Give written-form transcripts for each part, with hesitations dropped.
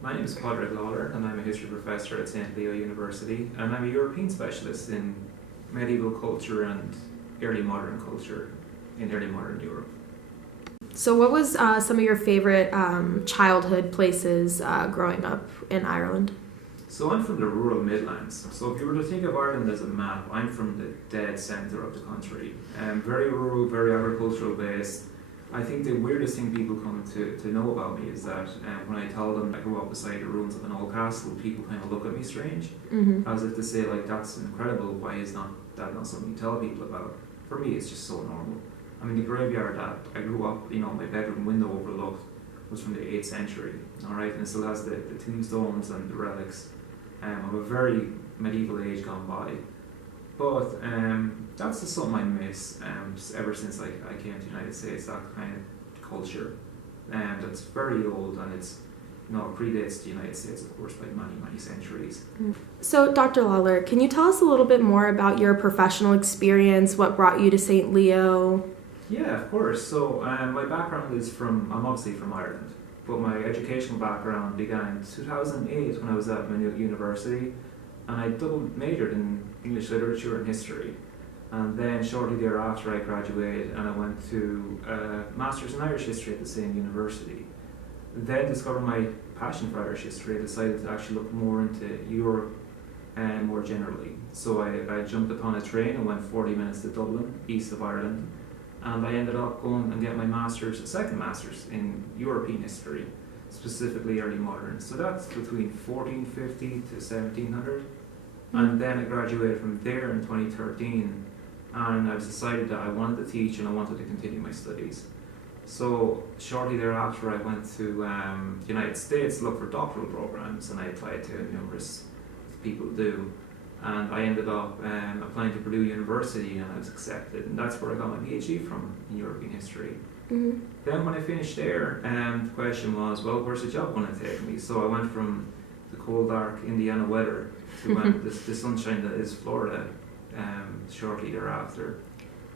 My name is Padraig Lawlor, and I'm a history professor at St. Leo University, and I'm a European specialist in medieval culture and early modern culture in early modern Europe. So what was some of your favorite childhood places growing up in Ireland? So I'm from the rural Midlands. So if you were to think of Ireland as a map, I'm from the dead centre of the country. Very rural, very agricultural based. I think the weirdest thing people come to know about me is that when I tell them I grew up beside the ruins of an old castle, people kind of look at me strange, as if to say, like, that's incredible, why is that not something you tell people about? For me, it's just so normal. I mean, the graveyard that I grew up, my bedroom window overlooked was from the 8th century, alright, and it still has the tombstones and the relics of a very medieval age gone by. But that's just something I miss ever since I came to the United States, that kind of culture. That's very old, and it's predates the United States, of course, by many, many centuries. So, Dr. Lawlor, can you tell us a little bit more about your professional experience, what brought you to St. Leo? Yeah, of course. So my background is I'm obviously from Ireland, but my educational background began in 2008 when I was at Maynooth University, and I double majored in English literature and history. And then shortly thereafter I graduated and I went to a Masters in Irish History at the same university. Then discovered my passion for Irish history, I decided to actually look more into Europe and more generally. So I jumped upon a train and went 40 minutes to Dublin, east of Ireland, and I ended up going and getting my second master's in European history, specifically early modern. So that's between 1450 to 1700. And then I graduated from there in 2013, and I decided that I wanted to teach and I wanted to continue my studies. So shortly thereafter I went to the United States to look for doctoral programs, and I applied to numerous people do. And I ended up applying to Purdue University, and I was accepted, and that's where I got my Ph.D. from, in European history. Then when I finished there, the question was, well, where's the job going to take me? So I went from the cold, dark Indiana weather to the sunshine that is Florida shortly thereafter.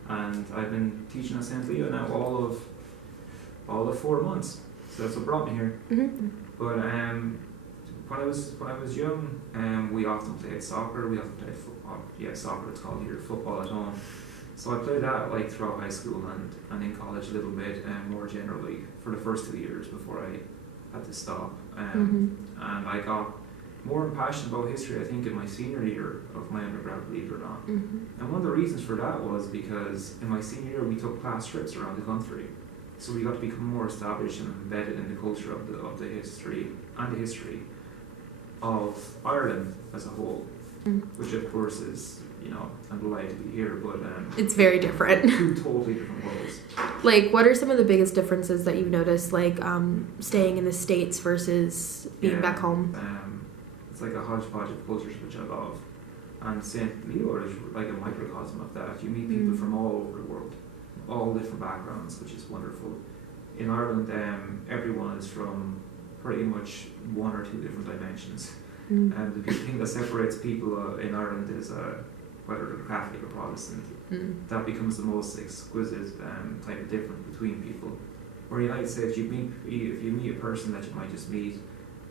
And I've been teaching at St. Leo now all of 4 months. So that's what brought me here. But when I was young, we often played soccer. We often played football. Yeah, soccer it's called here, football at home. So I played that throughout high school and in college a little bit, more generally for the first 2 years before I had to stop. And I got more passionate about history, I think, in my senior year of my undergrad, believe it or not. And one of the reasons for that was because in my senior year we took class trips around the country. So we got to become more established and embedded in the culture of the history of Ireland as a whole, which of course is, I'm delighted to be here, but it's very different. Two totally different worlds. Like, what are some of the biggest differences that you've noticed, like staying in the States versus being back home? It's like a hodgepodge of cultures, which I love. And St. Leo is like a microcosm of that. You meet people from all over the world, all different backgrounds, which is wonderful. In Ireland, everyone is from pretty much one or two different dimensions. And the thing that separates people in Ireland is whether they're Catholic or Protestant. That becomes the most exquisite type of difference between people. Where in the United States, if you meet a person that you might just meet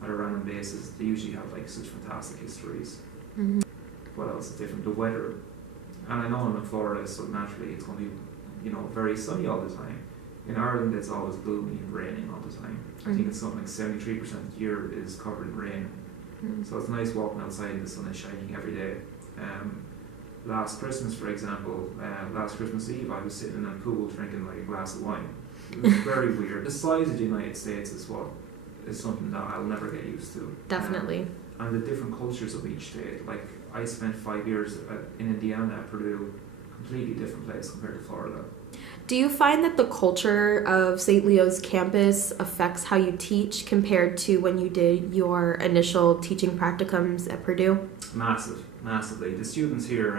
at a random basis, they usually have such fantastic histories. What else is different? The weather. And I know I'm in Florida, so naturally it's going to be very sunny all the time. In Ireland, it's always gloomy and raining all the time. I think it's something like 73% of the year is covered in rain. So it's nice walking outside and the sun is shining every day. Last Christmas, for example, last Christmas Eve, I was sitting in a pool drinking a glass of wine. It was very weird. The size of the United States is something that I'll never get used to. Definitely. And the different cultures of each state. Like, I spent 5 years in Indiana at Purdue, completely different place compared to Florida. Do you find that the culture of St. Leo's campus affects how you teach compared to when you did your initial teaching practicums at Purdue? Massively. The students here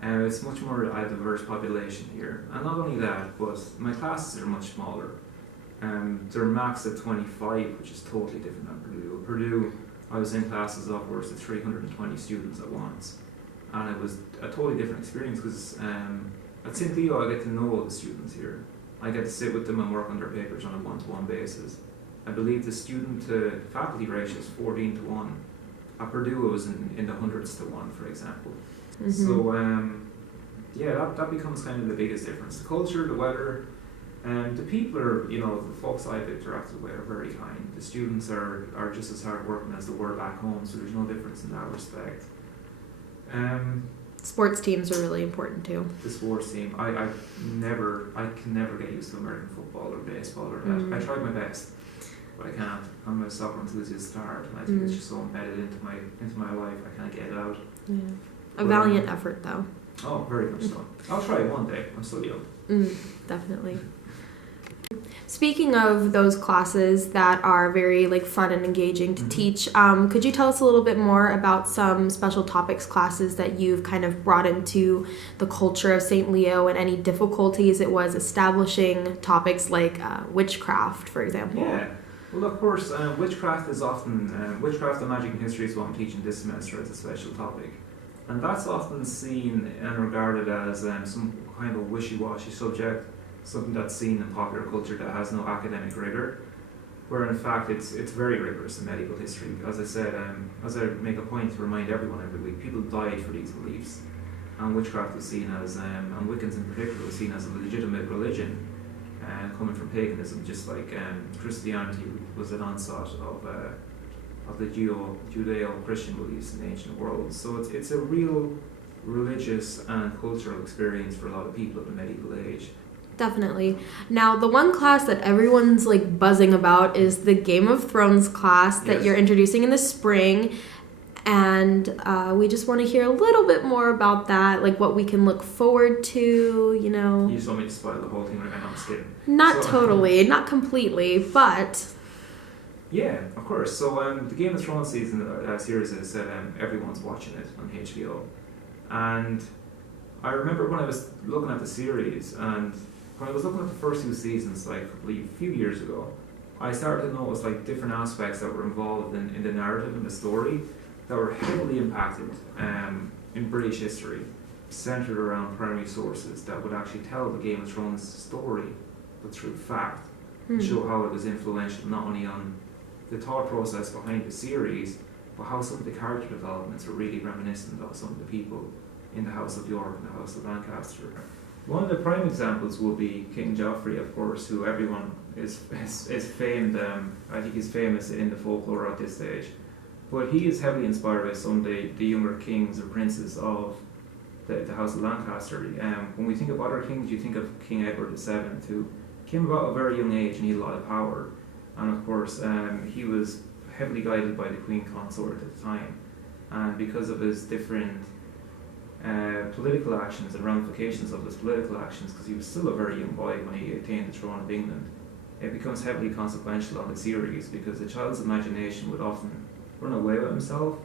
it's much more a diverse population here. And not only that, but my classes are much smaller. They're maxed at 25, which is totally different than Purdue. Purdue, I was in classes upwards of 320 students at once. And it was a totally different experience because at St. Leo I get to know the students here. I get to sit with them and work on their papers on a one-to-one basis. I believe the student to faculty ratio is 14-1. At Purdue it was in the hundreds to 1, for example. Mm-hmm. So that becomes kind of the biggest difference. The culture, the weather, and the people are, the folks I've interacted with are very kind. The students are just as hard working as they were back home, so there's no difference in that respect. Sports teams are really important too. The sports team, I can never get used to American football or baseball or that. Mm. I tried my best, but I can't. I'm a soccer enthusiast at heart, and I think it's just so embedded into my life. I can't get it out. Yeah. A valiant effort, though. Oh, very much so. I'll try it one day. I'm still young. Definitely. Speaking of those classes that are very fun and engaging to teach, could you tell us a little bit more about some special topics classes that you've kind of brought into the culture of St. Leo and any difficulties it was establishing topics like witchcraft, for example? Yeah. Well, of course, witchcraft is often, witchcraft and magic and history is what I'm teaching this semester as a special topic. And that's often seen and regarded as some kind of wishy-washy subject, something that's seen in popular culture that has no academic rigor, where in fact it's very rigorous in medical history. As I said, as I make a point to remind everyone every week, people died for these beliefs. And witchcraft was seen as, and Wiccans in particular, was seen as a legitimate religion, coming from paganism, just like Christianity was an onslaught of the Judeo-Christian beliefs in the ancient world. So it's a real religious and cultural experience for a lot of people of the medieval age. Definitely. Now, the one class that everyone's buzzing about is the Game of Thrones class that you're introducing in the spring. And we just want to hear a little bit more about that, what we can look forward to, You just want me to spoil the whole thing right now? I'm just kidding. Not totally, not completely, but... Yeah, of course. So the Game of Thrones series, as I said, everyone's watching it on HBO. And I remember when I was looking at the series, and when I was looking at the first 2 seasons, I believe a few years ago, I started to notice different aspects that were involved in the narrative and the story that were heavily impacted in British history, centered around primary sources that would actually tell the Game of Thrones story, but through fact, and show how it was influential not only on the thought process behind the series, but how some of the character developments were really reminiscent of some of the people in the House of York and the House of Lancaster. One of the prime examples will be King Joffrey, of course, who everyone is famed. I think he's famous in the folklore at this stage. But he is heavily inspired by some of the younger kings or princes of the House of Lancaster. When we think of other kings, you think of King Edward VII, who came about at a very young age and he had a lot of power. And of course, he was heavily guided by the Queen Consort at the time. And because of his different political actions and ramifications of his political actions, because he was still a very young boy when he attained the throne of England, it becomes heavily consequential on the series, because the child's imagination would often run away with himself.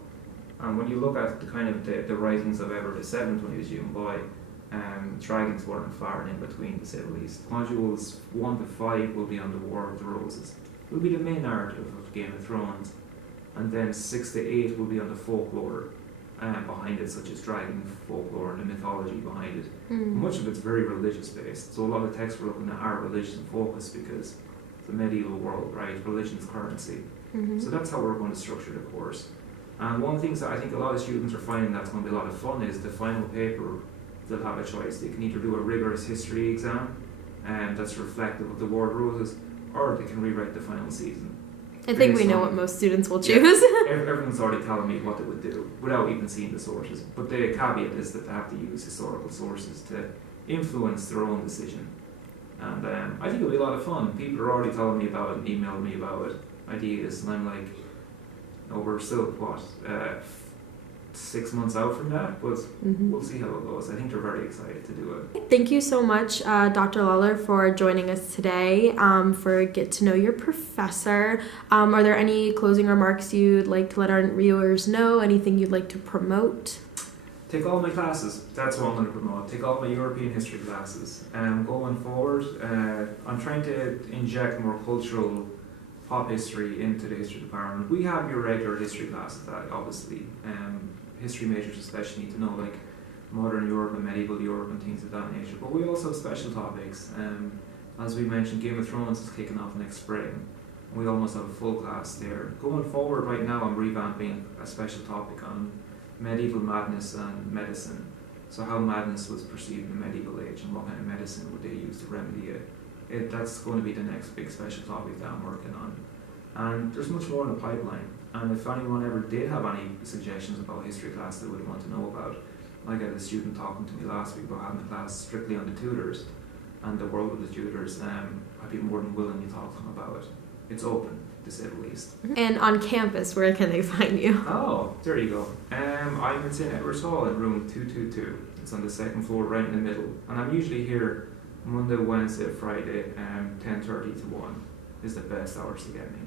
And when you look at the writings of Edward VII when he was a young boy, dragons weren't far and in between, to say the least. Modules 1 to 5 will be on the War of the Roses. Will be the main narrative of Game of Thrones, and then 6 to 8 will be on the folklore behind it, such as dragon folklore and the mythology behind it. Much of it's very religious based, so a lot of texts we're looking at are religious in focus, because it's a medieval world, right? Religion's currency. So that's how we're going to structure the course. And one of the things that I think a lot of students are finding that's going to be a lot of fun is the final paper. They'll have a choice. They can either do a rigorous history exam that's reflective of the War of Roses, or they can rewrite the final season. I think we know what most students will choose. Yeah, everyone's already telling me what they would do without even seeing the sources. But the caveat is that they have to use historical sources to influence their own decision. And I think it'll be a lot of fun. People are already telling me about it and emailing me about it, ideas, and I'm like, we're still, 6 months out from that, but we'll see how it goes. I think they're very excited to do it. Thank you so much, Dr. Lawlor, for joining us today, for Get to Know Your Professor. Are there any closing remarks you'd like to let our viewers know? Anything you'd like to promote? Take all my classes. That's what I'm going to promote. Take all my European history classes. Going forward, I'm trying to inject more cultural pop history into the history department. We have your regular history classes that obviously history majors especially need to know, like modern Europe and medieval Europe and things of that nature. But we also have special topics. As we mentioned, Game of Thrones is kicking off next spring. and we almost have a full class there. Going forward right now, I'm revamping a special topic on medieval madness and medicine. So how madness was perceived in the medieval age and what kind of medicine would they use to remedy it. That's going to be the next big special topic that I'm working on. And there's much more in the pipeline. And if anyone ever did have any suggestions about history class they would want to know about, I got a student talking to me last week about having a class strictly on the Tudors and the world of the Tudors. I'd be more than willing to talk to them about it. It's open, to say the least. And on campus, where can they find you? Oh, there you go. I'm in St. Edward's Hall in room 222. It's on the second floor, right in the middle. And I'm usually here Monday, Wednesday, Friday, 10:30 to 1 is the best hours to get me.